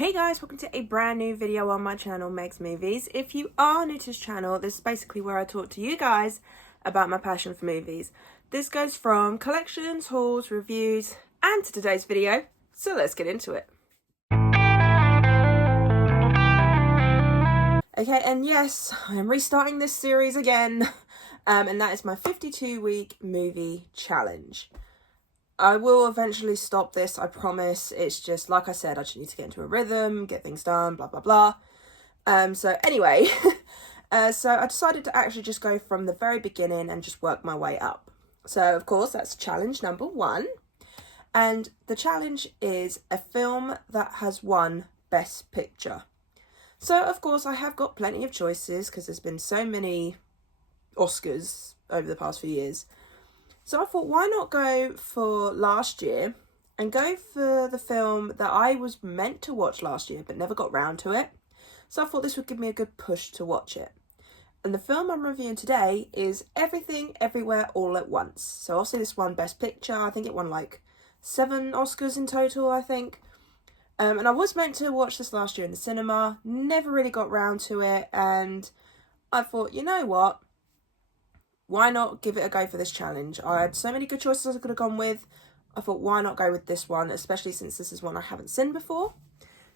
Hey guys, welcome to a brand new video on my channel, Meg's Movies. If you are new to this channel, this is basically where I talk to you guys about my passion for movies. This goes from collections, hauls, reviews, and to today's video, so let's get into it. Okay, and yes, I am restarting this series again, and that is my 52-week movie challenge. I will eventually stop this, I promise. It's just, like I said, I just need to get into a rhythm, get things done, blah, blah, blah. So anyway, so I decided to actually just go from the very beginning and just work my way up. So, of course, that's challenge number 1. And the challenge is a film that has won Best Picture. So, of course, I have got plenty of choices because there's been so many Oscars over the past few years. So I thought, why not go for last year and go for the film that I was meant to watch last year but never got round to it. So I thought this would give me a good push to watch it. And the film I'm reviewing today is Everything, Everywhere, All at Once. So obviously this won Best Picture. I think it won like 7 Oscars in total, I think. And I was meant to watch this last year in the cinema. Never really got round to it. And I thought, you know what? Why not give it a go for this challenge? I had so many good choices I could have gone with. I thought, why not go with this one, especially since this is one I haven't seen before.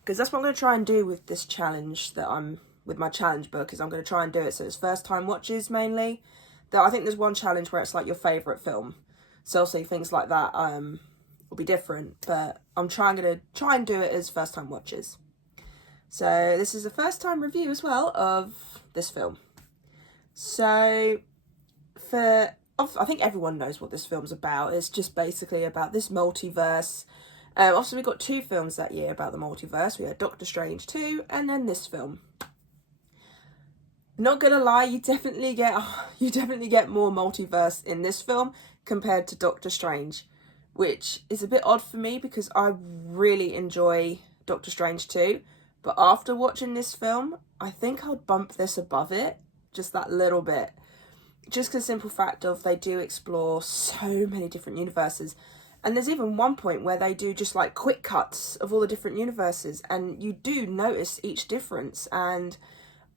Because that's what I'm going to try and do with this challenge with my challenge book, is I'm going to try and do it so it's first time watches mainly. Though I think there's one challenge where it's like your favourite film. So obviously things like that will be different. But I'm going to try and do it as first time watches. So this is a first time review as well of this film. So I think everyone knows what this film's about. It's just basically about this multiverse. Also, we got 2 films that year about the multiverse. We had Doctor Strange 2 and then this film. Not gonna lie, you definitely get more multiverse in this film compared to Doctor Strange, which is a bit odd for me because I really enjoy Doctor Strange 2. But after watching this film, I think I'd bump this above it just that little bit. Just the simple fact of they do explore so many different universes. And there's even one point where they do just like quick cuts of all the different universes. And you do notice each difference. And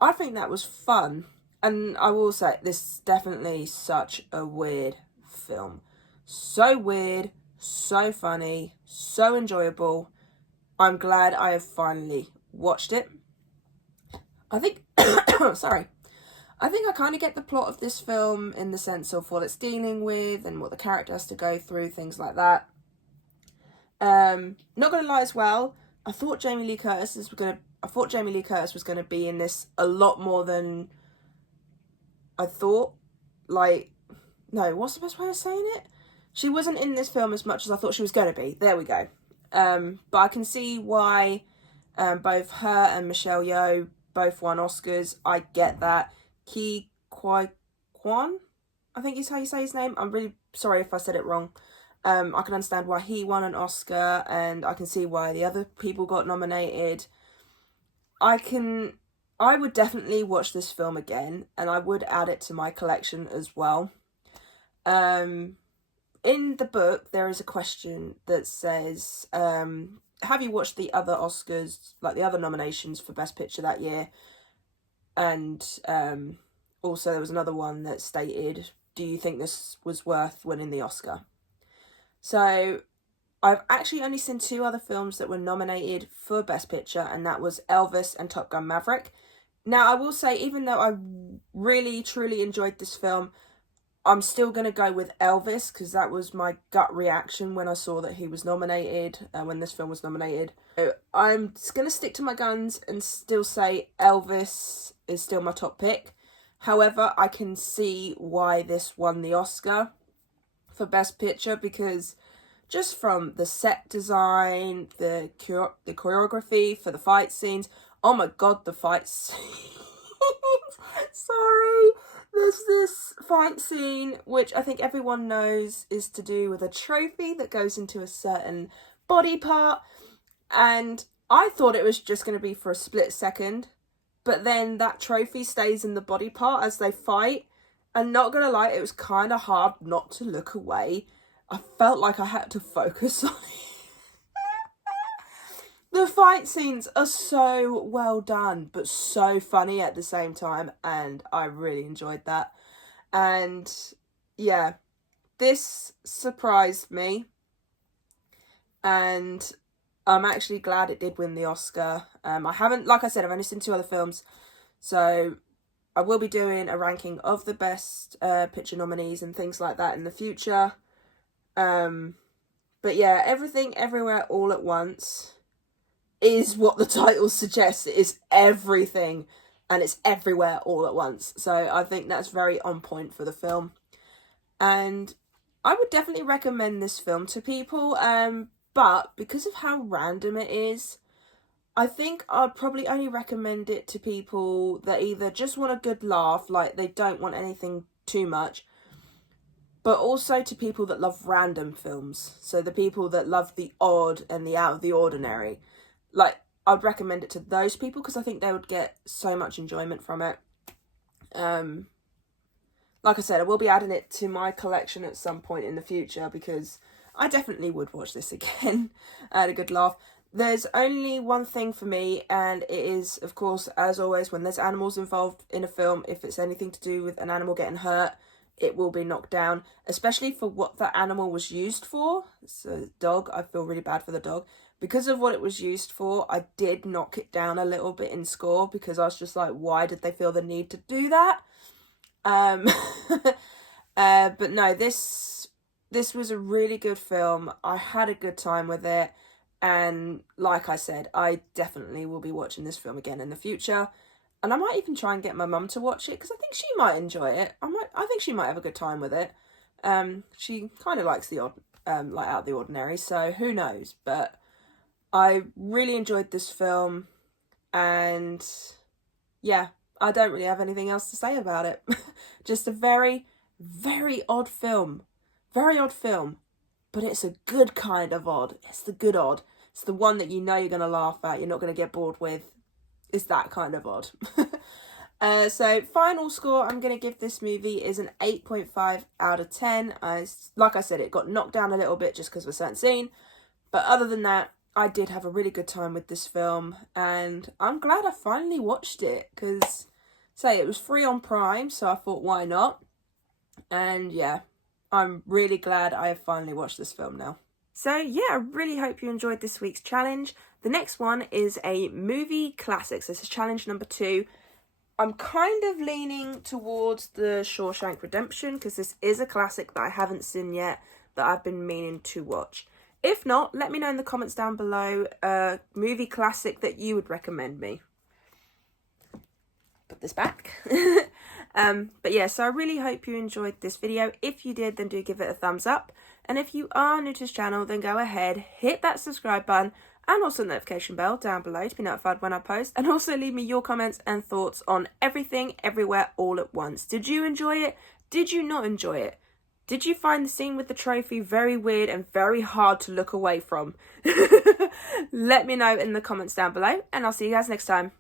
I think that was fun. And I will say, this is definitely such a weird film. So weird, so funny, so enjoyable. I'm glad I have finally watched it. I think, sorry. I think I kind of get the plot of this film in the sense of what it's dealing with and what the character has to go through, things like that. Not gonna lie as well, I thought Jamie Lee Curtis was gonna be in this a lot more than I thought. Like, no, what's the best way of saying it? She wasn't in this film as much as I thought she was gonna be. There we go. But I can see why both her and Michelle Yeoh both won Oscars. I get that. Ki Kwai Kwan, I think is how you say his name. I'm really sorry if I said it wrong. I can understand why he won an Oscar, and I can see why the other people got nominated. I would definitely watch this film again, and I would add it to my collection as well. In the book, there is a question that says, have you watched the other Oscars, like the other nominations for Best Picture that year? And also there was another one that stated, do you think this was worth winning the Oscar? So I've actually only seen 2 other films that were nominated for Best Picture, and that was Elvis and Top Gun Maverick. Now I will say, even though I really truly enjoyed this film, I'm still going to go with Elvis because that was my gut reaction when I saw that he was nominated, when this film was nominated. So I'm just going to stick to my guns and still say Elvis is still my top pick. However, I can see why this won the Oscar for Best Picture, because just from the set design, the choreography for the fight scenes. Oh my god, the fight scenes. Sorry. There's this fight scene, which I think everyone knows is to do with a trophy that goes into a certain body part. And I thought it was just going to be for a split second. But then that trophy stays in the body part as they fight. And not going to lie, it was kind of hard not to look away. I felt like I had to focus on it. The fight scenes are so well done, but so funny at the same time, and I really enjoyed that. And yeah, this surprised me, and I'm actually glad it did win the Oscar. I haven't, like I said, I've only seen 2 other films, so I will be doing a ranking of the best picture nominees and things like that in the future. But yeah, Everything Everywhere All at Once is what the title suggests. It is everything, and it's everywhere all at once. So I think that's very on point for the film. And I would definitely recommend this film to people, but because of how random it is, I think I'd probably only recommend it to people that either just want a good laugh, like they don't want anything too much, but also to people that love random films. So the people that love the odd and the out of the ordinary. Like, I'd recommend it to those people because I think they would get so much enjoyment from it. Like I said, I will be adding it to my collection at some point in the future because I definitely would watch this again. I had a good laugh. There's only one thing for me, and it is, of course, as always, when there's animals involved in a film, if it's anything to do with an animal getting hurt, it will be knocked down, especially for what that animal was used for. It's a dog. I feel really bad for the dog. Because of what it was used for, I did knock it down a little bit in score because I was just like, why did they feel the need to do that? But no, this was a really good film. I had a good time with it. And like I said, I definitely will be watching this film again in the future. And I might even try and get my mum to watch it because I think she might enjoy it. I think she might have a good time with it. She kind of likes the odd, like out of the ordinary, so who knows? But I really enjoyed this film, and yeah, I don't really have anything else to say about it. Just a very, very odd film. Very odd film. But it's a good kind of odd. It's the good odd. It's the one that you know you're going to laugh at, you're not going to get bored with. It's that kind of odd. So final score I'm going to give this movie is an 8.5 out of 10. Like I said, it got knocked down a little bit just because of a certain scene. But other than that, I did have a really good time with this film. And I'm glad I finally watched it because, say, it was free on Prime. So I thought, why not? And yeah, I'm really glad I have finally watched this film now. So yeah, I really hope you enjoyed this week's challenge. The next one is a movie classic. So this is challenge number 2. I'm kind of leaning towards the Shawshank Redemption because this is a classic that I haven't seen yet that I've been meaning to watch. If not, let me know in the comments down below a movie classic that you would recommend me. Put this back. But yeah, so I really hope you enjoyed this video. If you did, then do give it a thumbs up. And if you are new to this channel, then go ahead, hit that subscribe button and also the notification bell down below to be notified when I post. And also leave me your comments and thoughts on Everything Everywhere All at Once. Did you enjoy it? Did you not enjoy it? Did you find the scene with the trophy very weird and very hard to look away from? Let me know in the comments down below, and I'll see you guys next time.